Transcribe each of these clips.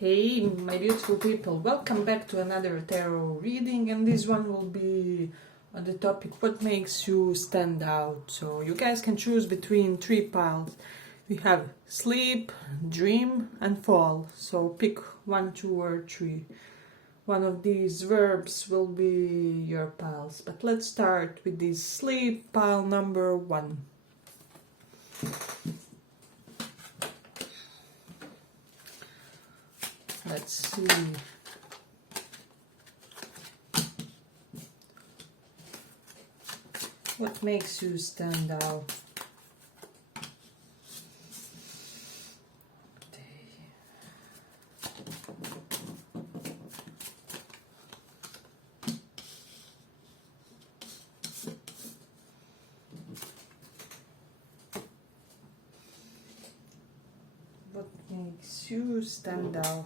Hey, my beautiful people, welcome back to another tarot reading, and this one will be on the topic what makes you stand out. So you guys can choose between three piles. We have sleep, dream and fall. So pick one, two or three. One of these verbs will be your piles. But let's start with this sleep pile number 1. Let's see. What makes you stand out? What makes you stand out?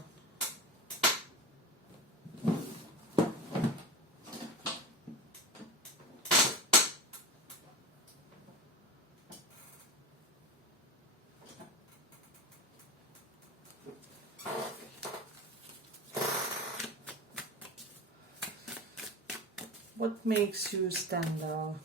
What makes you stand out?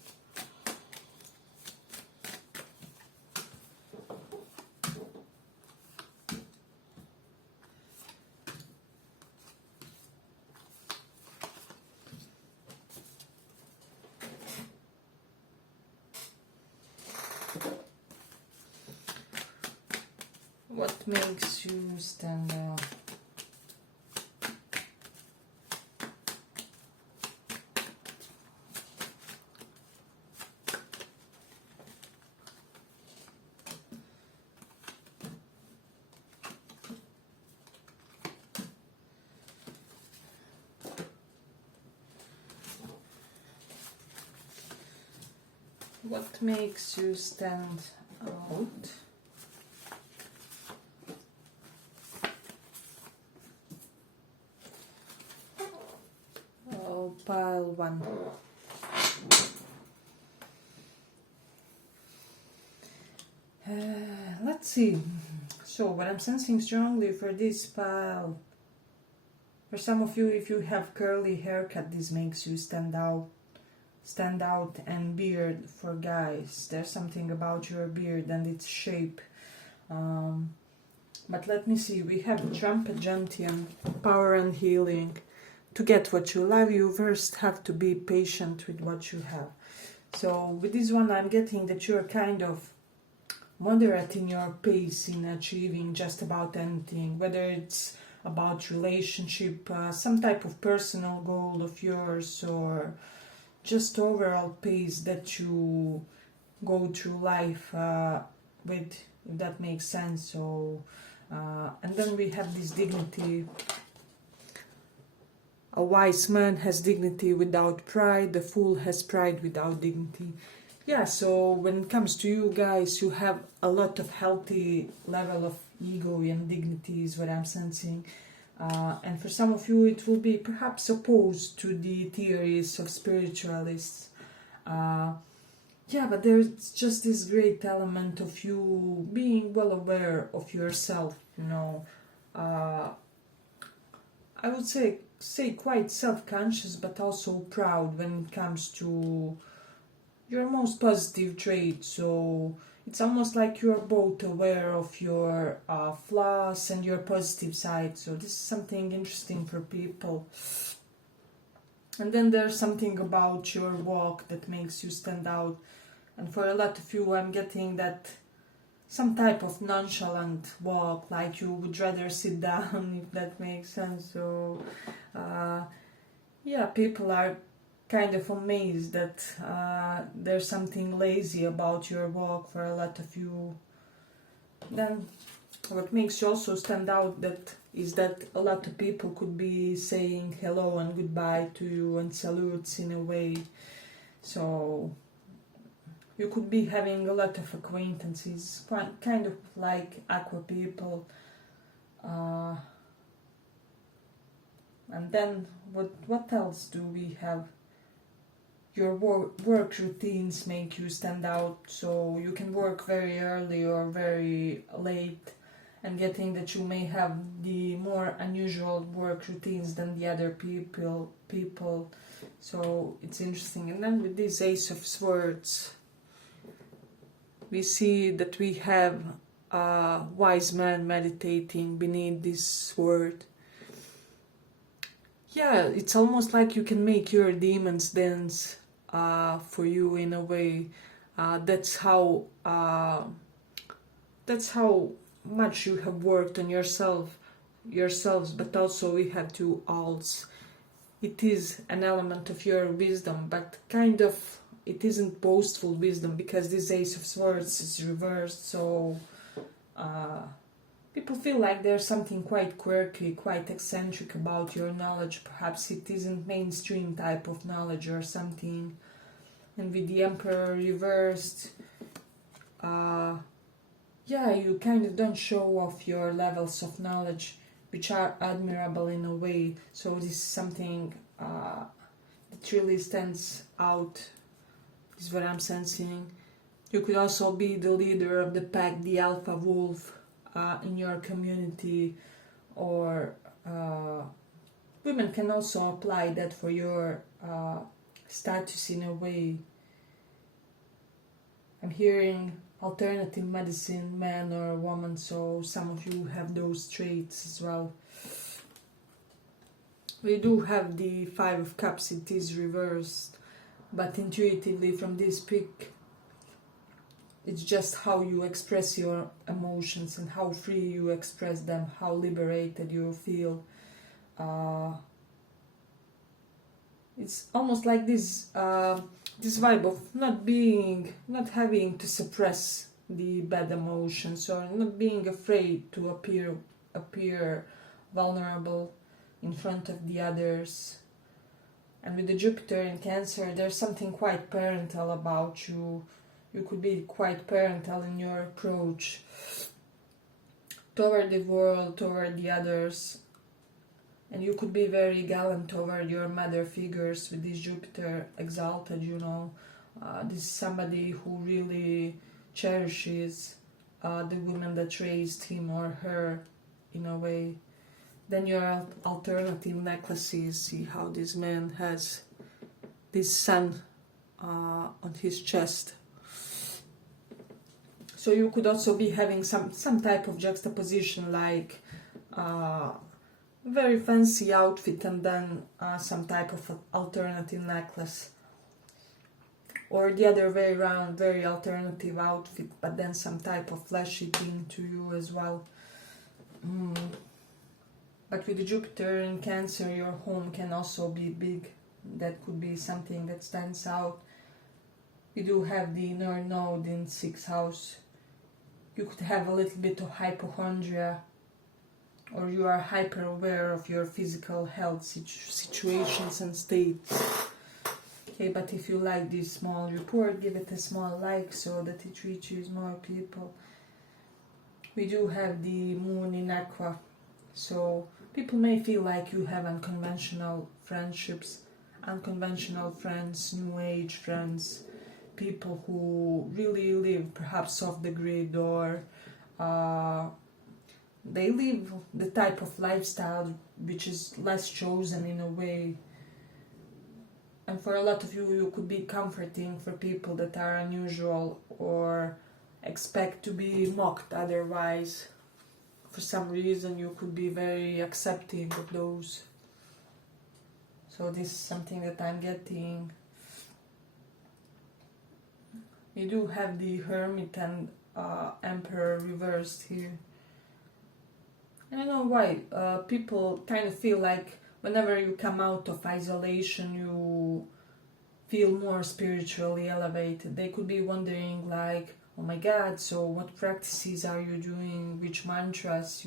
What makes you stand out? What makes you stand out? Oh, pile 1. Let's see. So what I'm sensing strongly for this pile, for some of you, if you have curly haircut, this makes you stand out, and beard for guys. There's something about your beard and its shape. But let me see. We have trumpet gentian, power and healing. To get what you love, you first have to be patient with what you have. So with this one, I'm getting that you're kind of moderate in your pace in achieving just about anything, whether it's about relationship, some type of personal goal of yours, or just overall pace that you go through life with, if that makes sense. So and then we have this dignity. A wise man has dignity without pride, the fool has pride without dignity. Yeah, so when it comes to you guys, you have a lot of healthy level of ego and dignity is what I'm sensing. And for some of you, it will be perhaps opposed to the theories of spiritualists. Yeah, but there's just this great element of you being well aware of yourself, you know. I would say quite self-conscious, but also proud when it comes to your most positive trait. So it's almost like you're both aware of your flaws and your positive side. So this is something interesting for people. And then there's something about your walk that makes you stand out. And for a lot of you, I'm getting that some type of nonchalant walk, like you would rather sit down, if that makes sense. So yeah, people are kind of amazed that there's something lazy about your walk for a lot of you. Then what makes you also stand out is that a lot of people could be saying hello and goodbye to you and salutes in a way. So you could be having a lot of acquaintances, kind of like aqua people. And then what else do we have? Your work routines make you stand out, so you can work very early or very late. and getting that you may have the more unusual work routines than the other people. So it's interesting. And then with this Ace of Swords, we see that we have a wise man meditating beneath this sword. Yeah, it's almost like you can make your demons dance for you in a way. That's how much you have worked on yourselves, but also we have two alts. It is an element of your wisdom, but kind of it isn't boastful wisdom, because this Ace of Swords is reversed, so people feel like there's something quite quirky, quite eccentric about your knowledge. Perhaps it isn't mainstream type of knowledge or something. And with the Emperor reversed, you kind of don't show off your levels of knowledge, which are admirable in a way. So this is something that really stands out, is what I'm sensing. You could also be the leader of the pack, the alpha wolf in your community, or women can also apply that for your status in a way. I'm hearing alternative medicine, man or woman, so some of you have those traits as well. We do have the Five of Cups, it is reversed, but intuitively from this pick, it's just how you express your emotions and how free you express them, how liberated you feel. It's almost like this this vibe of not having to suppress the bad emotions, or not being afraid to appear vulnerable in front of the others. And with the Jupiter in Cancer, there's something quite parental about you. You could be quite parental in your approach toward the world, toward the others. And you could be very gallant toward your mother figures with this Jupiter exalted, This is somebody who really cherishes the woman that raised him or her, in a way. Then your alternative necklaces, see how this man has this sun on his chest. So you could also be having some type of juxtaposition, like very fancy outfit and then some type of alternative necklace, or the other way around, very alternative outfit but then some type of flashy thing to you as well. But with the Jupiter in Cancer, your home can also be big. That could be something that stands out. You do have the inner node in 6th house. You could have a little bit of hypochondria, or you are hyper aware of your physical health situations and states. Okay, but if you like this small report, give it a small like so that it reaches more people. We do have the moon in Aqua, so people may feel like you have unconventional friendships, unconventional friends, new age friends, people who really live perhaps off the grid, or they live the type of lifestyle which is less chosen in a way. And for a lot of you, you could be comforting for people that are unusual or expect to be mocked otherwise. For some reason, you could be very accepting of those. So this is something that I'm getting. You do have the Hermit and Emperor reversed here. I don't know why. People kind of feel like whenever you come out of isolation, you feel more spiritually elevated. They could be wondering like, oh my God, so what practices are you doing? Which mantras,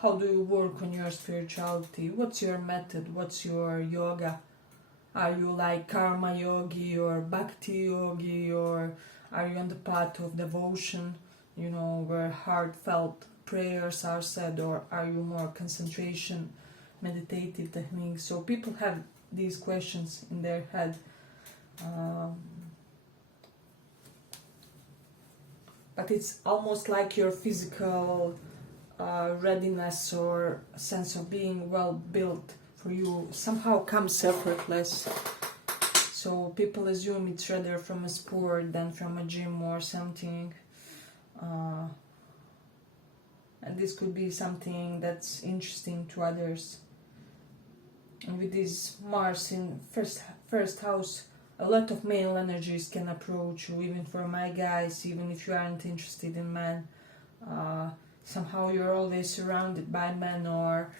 how do you work on your spirituality? What's your method? What's your yoga? Are you like karma yogi or bhakti yogi, or are you on the path of devotion, where heartfelt prayers are said, or are you more concentration, meditative techniques? So people have these questions in their head. but it's almost like your physical readiness or sense of being well built for you somehow comes effortless. So people assume it's rather from a sport than from a gym or something. And this could be something that's interesting to others. And with this Mars in first house, a lot of male energies can approach you, even for my guys, even if you aren't interested in men. Somehow you're always surrounded by men, or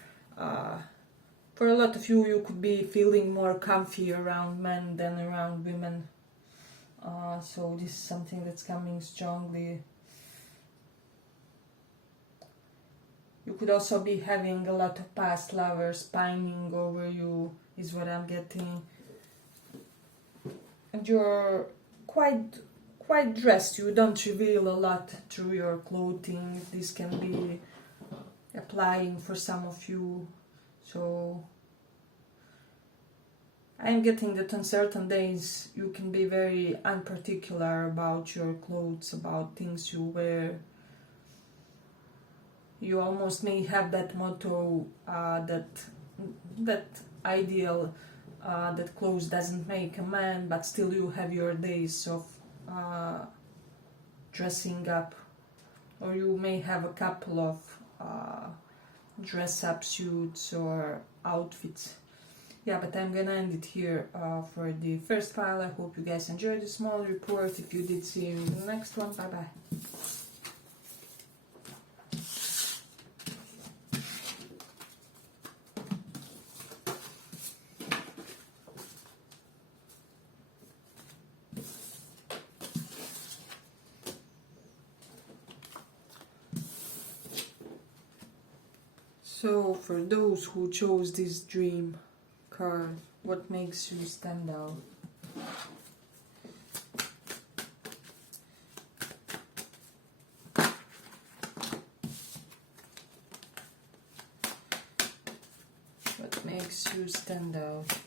for a lot of you, you could be feeling more comfy around men than around women. So this is something that's coming strongly. You could also be having a lot of past lovers pining over you, is what I'm getting. And you're quite dressed. You don't reveal a lot through your clothing. This can be applying for some of you. So I'm getting that on certain days you can be very unparticular about your clothes, about things you wear. You almost may have that motto, that ideal, that clothes doesn't make a man, but still you have your days of dressing up. Or you may have a couple of dress-up suits or outfits. Yeah, but I'm gonna end it here for the first file. I hope you guys enjoyed the small report. If you did, see you in the next one. Bye bye. So, for those who chose this dream card, what makes you stand out? What makes you stand out?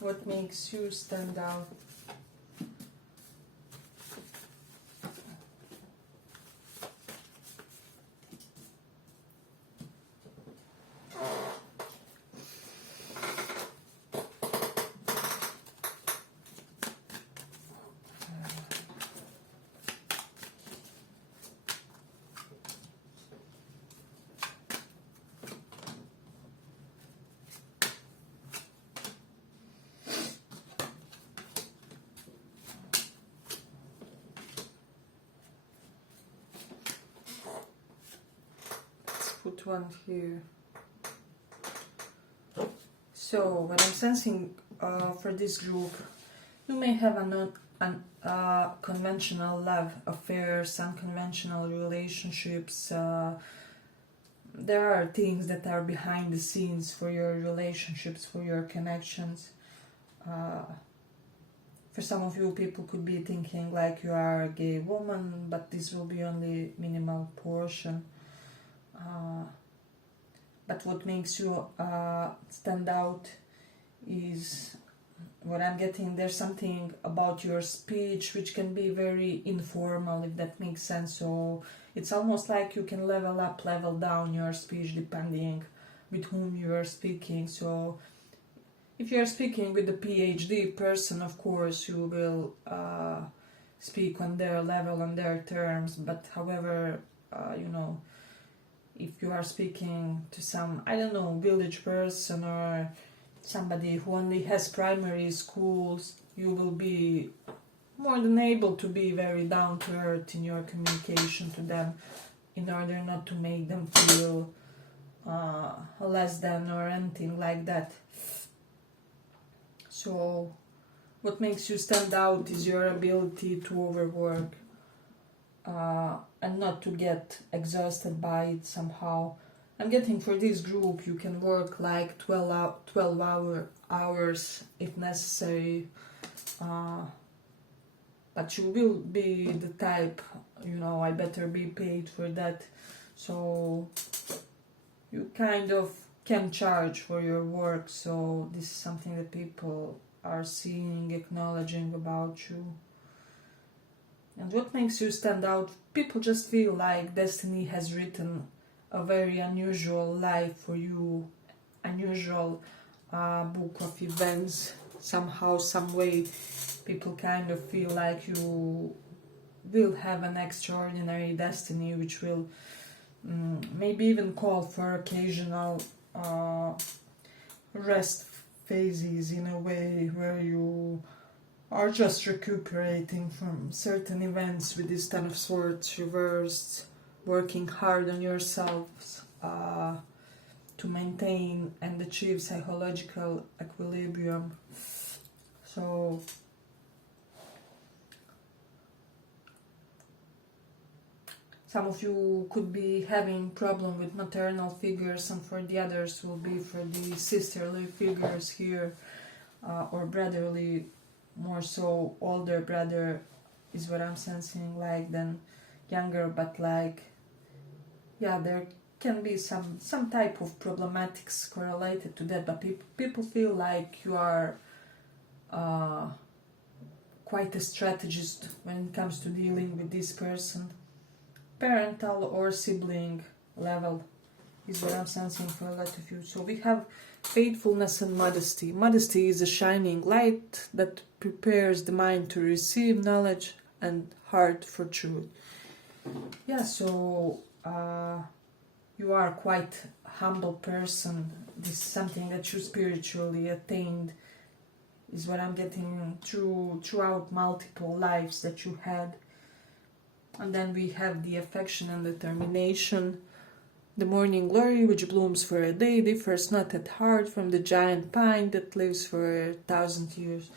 What makes you stand out? Put one here. So what I'm sensing for this group, you may have conventional love affairs, unconventional relationships. There are things that are behind the scenes for your relationships, for your connections. For some of you, people could be thinking like you are a gay woman, but this will be only minimal portion. But what makes you stand out is what I'm getting. There's something about your speech which can be very informal, if that makes sense. So it's almost like you can level up, level down your speech depending with whom you are speaking. So if you are speaking with a PhD person, of course you will speak on their level, on their terms. But however, if you are speaking to some, I don't know, village person or somebody who only has primary schools, you will be more than able to be very down to earth in your communication to them, in order not to make them feel less than or anything like that. So what makes you stand out is your ability to overwork and not to get exhausted by it somehow. I'm getting for this group you can work like 12 hours if necessary, but you will be the type, I better be paid for that. So you kind of can charge for your work. So this is something that people are seeing, acknowledging about you. And what makes you stand out? People just feel like destiny has written a very unusual life for you, unusual book of events. Somehow, some way, people kind of feel like you will have an extraordinary destiny, which will maybe even call for occasional rest phases, in a way where you are just recuperating from certain events with this Ten of Swords reversed, working hard on yourselves to maintain and achieve psychological equilibrium. So some of you could be having problem with maternal figures, and for the others will be for the sisterly figures here, or brotherly, more so older brother is what I'm sensing, like, than younger, but like, yeah, there can be some type of problematics correlated to that, but people feel like you are quite a strategist when it comes to dealing with this person. Parental or sibling level is what I'm sensing for a lot of you. So we have faithfulness and modesty. Modesty is a shining light that prepares the mind to receive knowledge and heart for truth. Yeah, so you are quite a humble person. This is something that you spiritually attained, is what I'm getting throughout multiple lives that you had. And then we have the affection and determination. The morning glory, which blooms for a day, differs not at heart from the giant pine that lives for 1,000 years.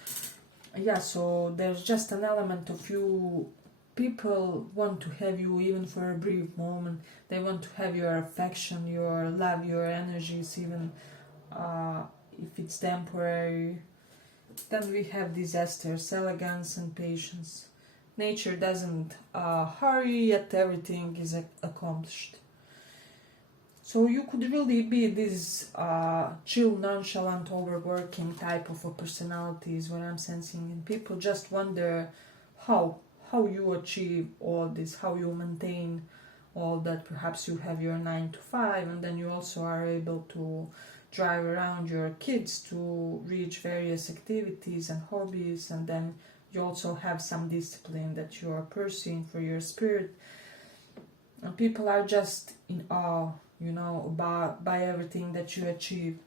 Yeah, so there's just an element of you. People want to have you even for a brief moment. They want to have your affection, your love, your energies, even if it's temporary. Then we have disasters, elegance and patience. Nature doesn't hurry, yet everything is accomplished. So you could really be this chill, nonchalant, overworking type of a personality is what I'm sensing. And people just wonder how you achieve all this, how you maintain all that. Perhaps you have your 9 to 5 and then you also are able to drive around your kids to reach various activities and hobbies, and then you also have some discipline that you are pursuing for your spirit. And people are just in awe, by everything that you achieve.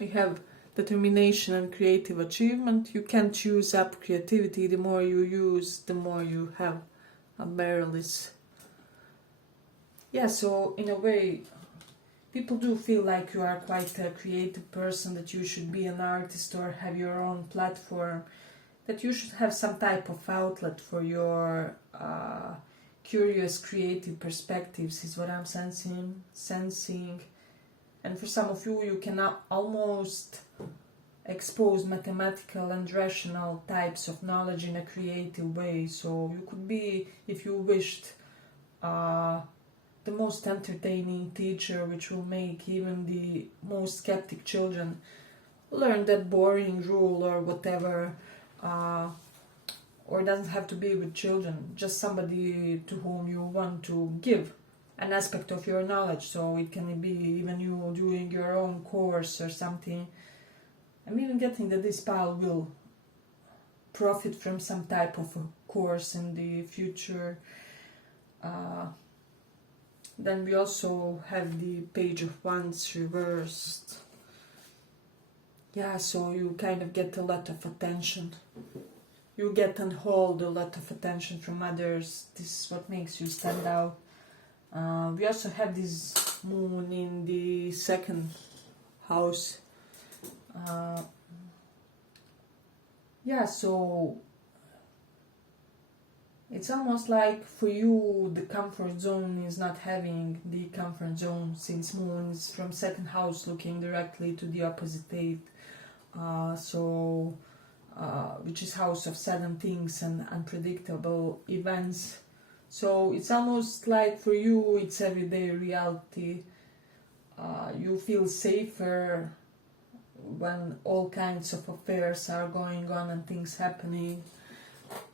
You have determination and creative achievement. You can't use up creativity. The more you use, the more you have a barrels. Yeah, so in a way, people do feel like you are quite a creative person, that you should be an artist or have your own platform, that you should have some type of outlet for your curious creative perspectives is what I'm sensing. And for some of you, you can almost expose mathematical and rational types of knowledge in a creative way. So you could be, if you wished, the most entertaining teacher, which will make even the most skeptic children learn that boring rule or whatever. Or it doesn't have to be with children, just somebody to whom you want to give an aspect of your knowledge. So it can be even you doing your own course or something. I'm even getting that this pile will profit from some type of a course in the future. Then we also have the Page of Wands reversed. Yeah, so you kind of get a lot of attention. You get and hold a lot of attention from others. This is what makes you stand out. We also have this moon in the second house. Yeah, so it's almost like for you the comfort zone is not having the comfort zone, since moon is from second house looking directly to the opposite date. Which is house of sudden things and unpredictable events. So it's almost like for you it's everyday reality. You feel safer when all kinds of affairs are going on and things happening.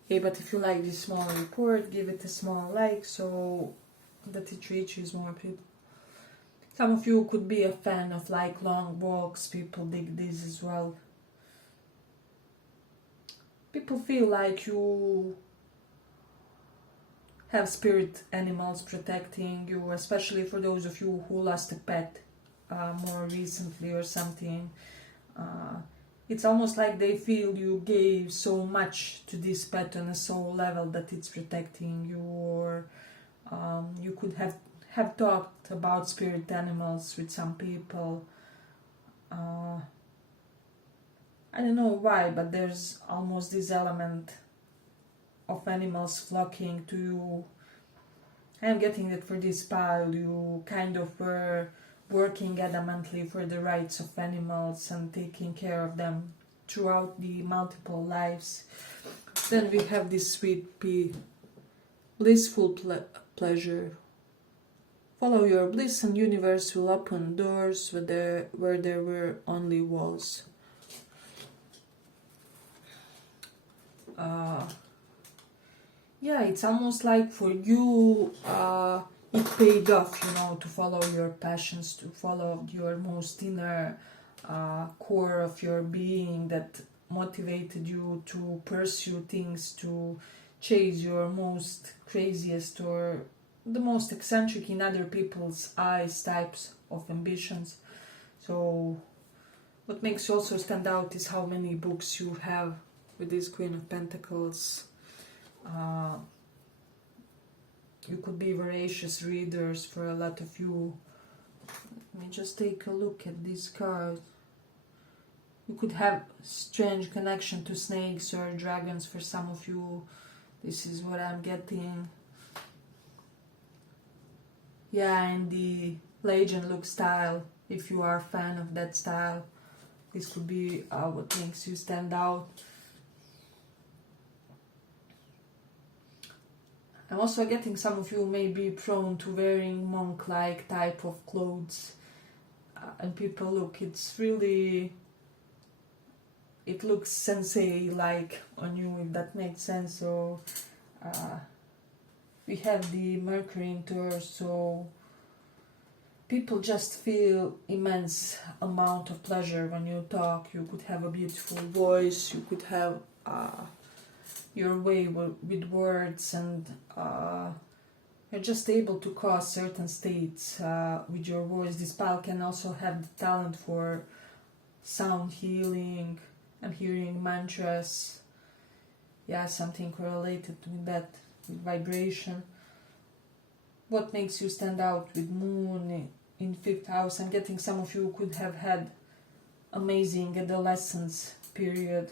Hey, but if you like this small report, give it a small like so that it reaches more people. Some of you could be a fan of like long walks. People dig this as well. People feel like you have spirit animals protecting you, especially for those of you who lost a pet more recently or something. It's almost like they feel you gave so much to this pet on a soul level that it's protecting you, or you could have talked about spirit animals with some people. I don't know why, but there's almost this element of animals flocking to you. I'm getting that for this pile you kind of were working adamantly for the rights of animals and taking care of them throughout the multiple lives. Then we have this sweet pea, blissful pleasure. Follow your bliss and universe will open doors where there were only walls. Yeah, it's almost like for you it paid off, to follow your passions, to follow your most inner core of your being that motivated you to pursue things, to chase your most craziest or the most eccentric in other people's eyes types of ambitions. So what makes you also stand out is how many books you have with this Queen of Pentacles. You could be voracious readers for a lot of you. Let me just take a look at this card. You could have strange connection to snakes or dragons for some of you. This is what I'm getting. Yeah, and the Legion look style, if you are a fan of that style, this could be what makes you stand out. I'm also getting some of you may be prone to wearing monk-like type of clothes. And people look, it looks sensei-like on you, if that makes sense. So we have the Mercury in Taurus, so people just feel immense amount of pleasure when you talk. You could have a beautiful voice, you could have your way with words, and you're just able to cause certain states with your voice. This pal can also have the talent for sound healing and hearing mantras. Yeah, something correlated with that, with vibration. What makes you stand out with Moon in 5th house? I'm getting some of you could have had amazing adolescence period.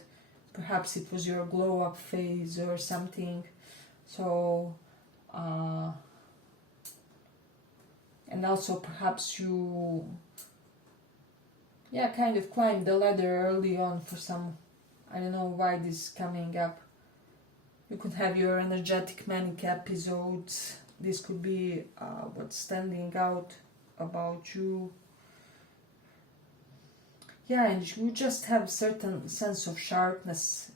Perhaps it was your glow up phase or something. So, and also perhaps you, kind of climbed the ladder early on for some, I don't know why this is coming up. You could have your energetic manic episodes. This could be what's standing out about you. Yeah, and you just have certain sense of sharpness.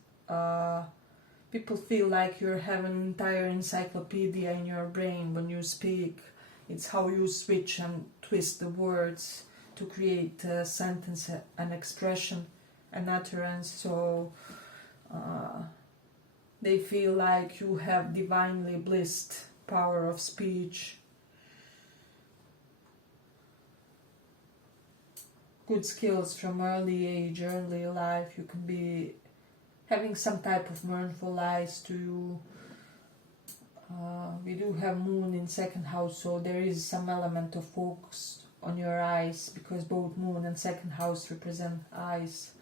People feel like you have an entire encyclopedia in your brain when you speak. It's how you switch and twist the words to create a sentence, an expression, an utterance. So They feel like you have divinely blessed power of speech, good skills from early age, early life. You can be having some type of mindful eyes to you. We do have moon in second house, so there is some element of focus on your eyes, because both moon and second house represent eyes.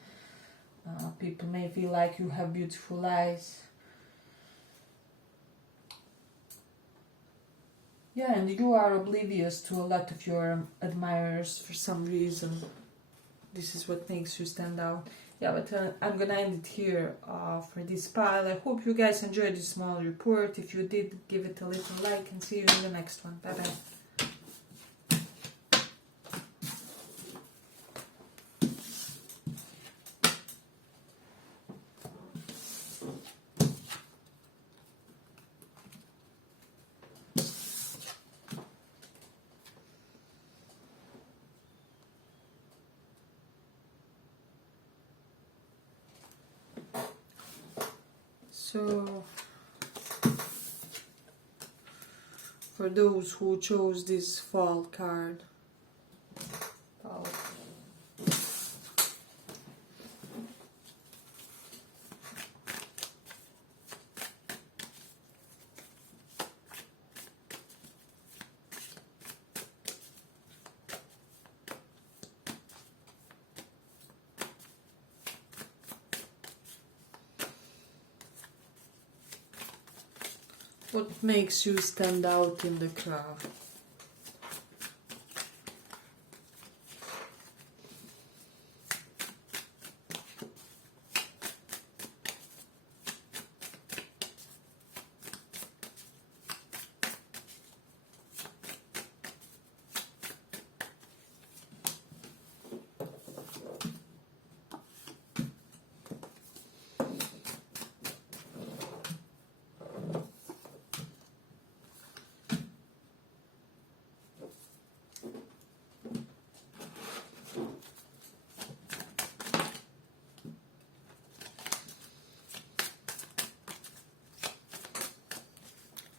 People may feel like you have beautiful eyes. Yeah, and you are oblivious to a lot of your admirers for some reason. This is what makes you stand out. Yeah, but I'm gonna end it here for this pile. I hope you guys enjoyed this small report. If you did, give it a little like, and see you in the next one. Bye bye. So, for those who chose this fall card, what makes you stand out in the crowd?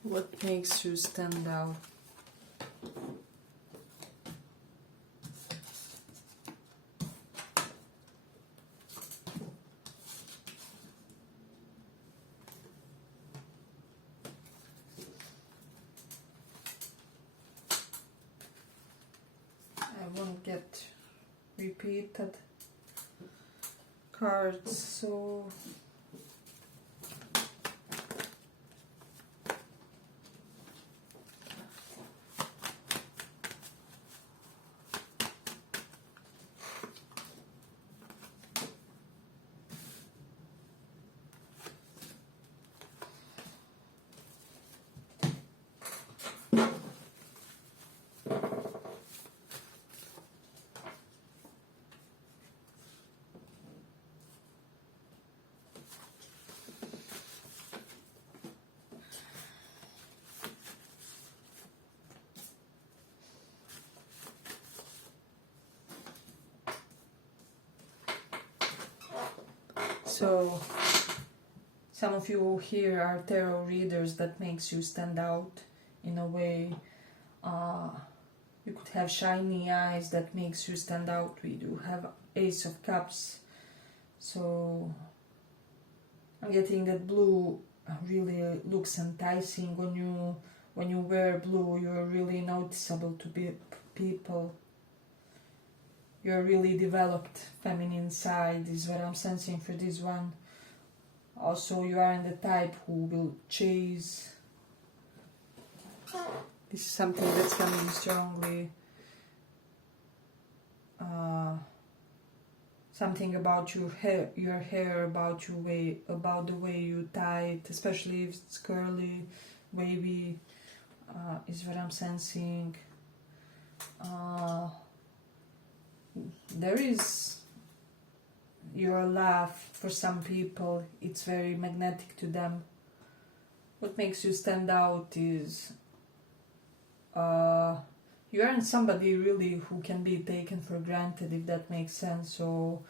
What makes you stand out? I won't get repeated cards, so So, some of you here are tarot readers. That makes you stand out in a way. You could have shiny eyes. That makes you stand out. We do have Ace of Cups. So, I'm getting that blue really looks enticing. When you wear blue, you're really noticeable to people. Your really developed feminine side is what I'm sensing for this one. Also, you are in the type who will chase. This is something that's coming strongly. Something about your hair, about the way you tie it, especially if it's curly, wavy, is what I'm sensing. There is your laugh. For some people, it's very magnetic to them. What makes you stand out is you aren't somebody really who can be taken for granted, if that makes sense. So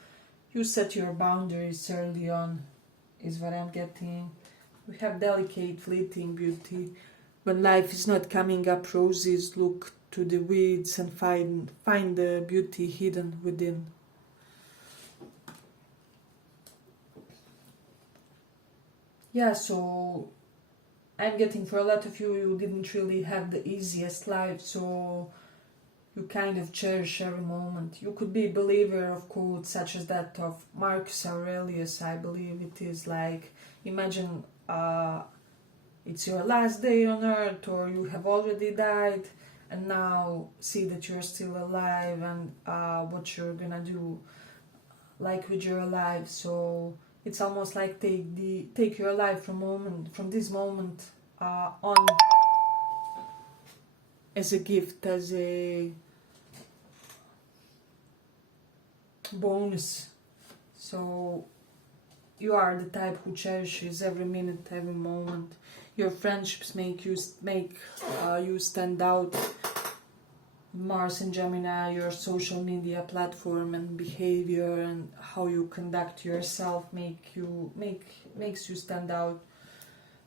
you set your boundaries early on, is what I'm getting. We have delicate, fleeting beauty. When life is not coming up roses, look to the weeds and find the beauty hidden within. Yeah, so I'm getting for a lot of you, you didn't really have the easiest life, so you kind of cherish every moment. You could be a believer of quotes such as that of Marcus Aurelius, I believe it is, like, imagine it's your last day on earth, or you have already died, and now see that you're still alive, and what you're gonna do, like, with your life. So it's almost like take your life from this moment on as a gift, as a bonus. So you are the type who cherishes every minute, every moment. Your friendships make you stand out. Mars and Gemini, your social media platform and behavior and how you conduct yourself makes you stand out.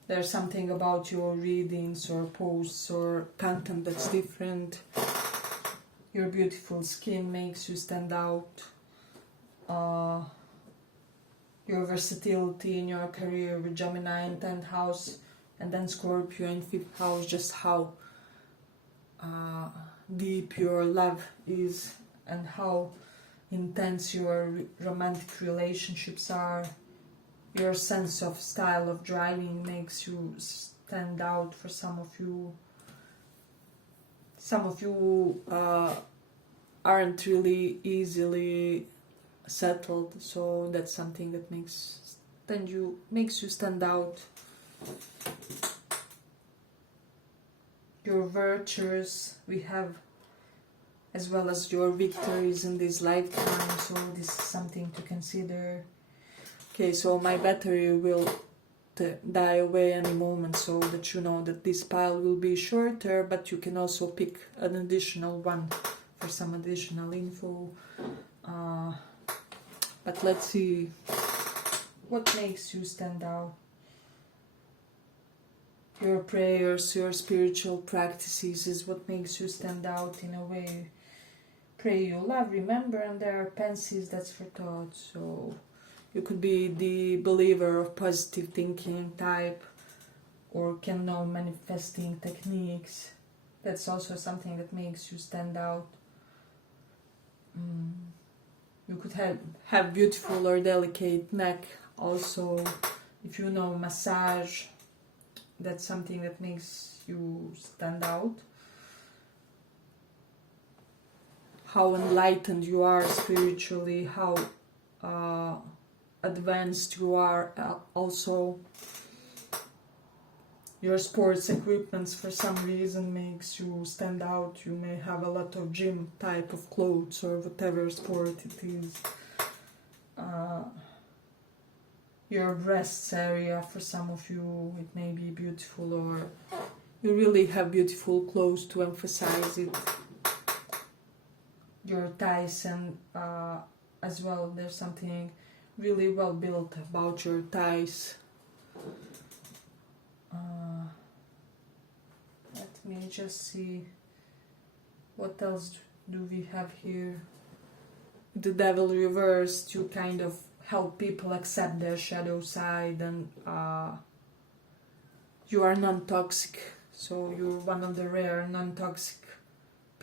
There's something about your readings or posts or content that's different. Your beautiful skin makes you stand out. Your versatility in your career with Gemini in 10th house and then Scorpio in 5th house, just how deep your love is and how intense your romantic relationships are. Your sense of style of driving makes you stand out. For some of you aren't really easily settled, so that's something that makes you stand out. Your virtues we have, as well as your victories in this lifetime, so this is something to consider. Okay, so my battery will die away any moment, so that you know that this pile will be shorter, but you can also pick an additional one for some additional info. But let's see what makes you stand out. Your prayers, your spiritual practices is what makes you stand out in a way. Pray you love, remember, and there are pensives, that's for thought. So you could be the believer of positive thinking type, or can know manifesting techniques. That's also something that makes you stand out. You could have beautiful or delicate neck also. If you know massage, that's something that makes you stand out. How enlightened you are spiritually, how advanced you are also. Your sports equipments for some reason makes you stand out. You may have a lot of gym type of clothes or whatever sport it is. Your breasts area, for some of you it may be beautiful, or you really have beautiful clothes to emphasize it. Your thighs, and as well there's something really well built about your thighs. Let me just see what else do we have here. The devil reversed, you kind of help people accept their shadow side, and you are non-toxic, so you're one of the rare non-toxic